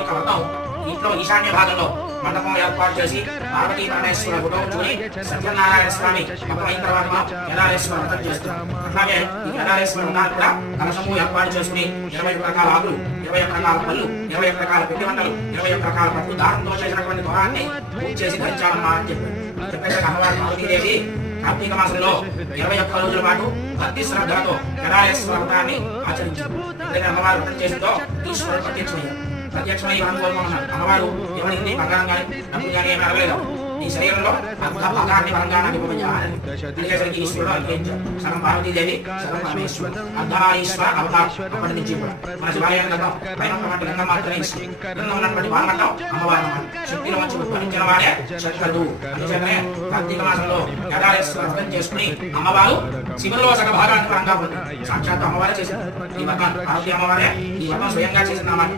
యొక్క వ్రతం ఇంట్లో ఈశాన్య భాగంలో మండపం ఏర్పాటు చేసి పార్వతీ పరమేశ్వర ఫోటో చూసి సత్యనారాయణ స్వామి మొత్తం అయిన తర్వాత కేదారేశ్వర వ్రతం చేస్తాం. అట్లాగే ఈ కేదారేశ్వర వ్రతాన్ని కూడా కలశము ఏర్పాటు చేసుకుని 21 రకాల ఆకులు, 21 రకాల పళ్ళు, 21 రకాల పిండి వంటలు, 21 రకాల పట్టు దారంతో చేసినటువంటి దొరాన్ని పూజ చేసి ధరించాలమ్మా అని చెప్పారు. చెప్పేసి అమ్మవారి పార్వతీదేవి కార్తీక మాసంలో 21 రోజుల పాటు భక్తి శ్రద్ధలతో కేదారేశ్వర వ్రతాన్ని ఆచరించారు. ఎందుకంటే అమ్మవారు వ్రతం చేసిందో ఈశ్వరుడు ప్రత్యక్షమై మనం కోరుకున్నాం. అమ్మవారు ఎవరిని బంగారం కానీ డబ్బులు కానీ ఏమీ అడగలేదు. ఈ శరీరంలో అంత భాగాన్ని బలంగా నాకు ఈశ్వరుడు అనుగ్రహించారు. సగం పార్వతీదేవి, సగం పరమేశ్వరుడు, అర్ధనారీశ్వర అవతారం. అప్పటి నుంచి కూడా మన శివాలయం గతం పైన ఉన్నటువంటి గంగ మాత్రమే కింద ఉన్నటువంటి వానమంటాం అమ్మవారి శక్తిలో వచ్చి ఉద్భవించిన వాడే శక్తుడు. అందుచేతనే కార్తీక మాసంలో కేదారేశ్వర వ్రతం చేసుకుని అమ్మవారు శివులో సగ భాగాన్ని పరంగా సాక్షాత్ అమ్మవారే చేశారు. ఈ వ్రతం పార్వతీ అమ్మవారే ఈ వ్రతం స్వయంగా చేసిన తర్వాత